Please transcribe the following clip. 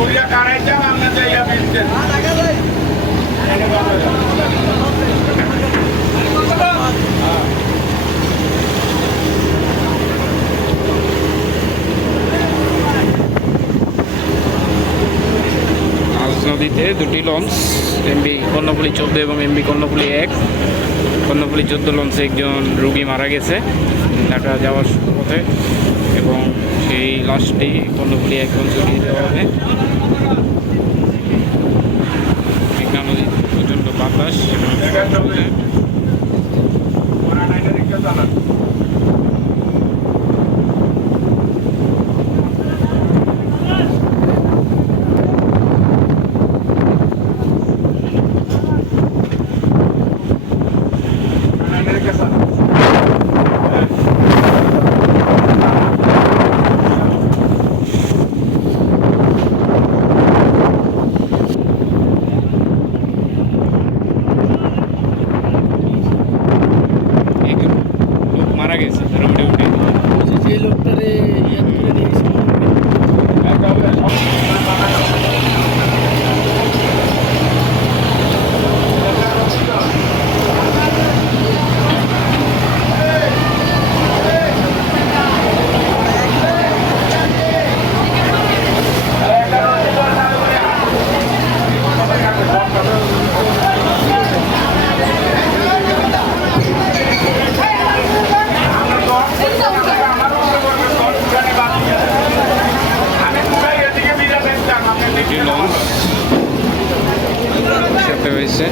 ঘুরিয়া নদীতে দুটি লঞ্চ এমবি কর্ণফুলি চোদ্দ এবং এমবি কর্ণফুলি এক। কর্ণফুলি চোদ্দ লঞ্চে একজন রুগী মারা গেছে, ঢাকা যাওয়ার পথে। এবং সেই লাশটি কর্ণফুলি এক লঞ্চে দেওয়া হবে। क्या कर रहे हैं? উত্তরে লঞ্চ সাথে হয়েছে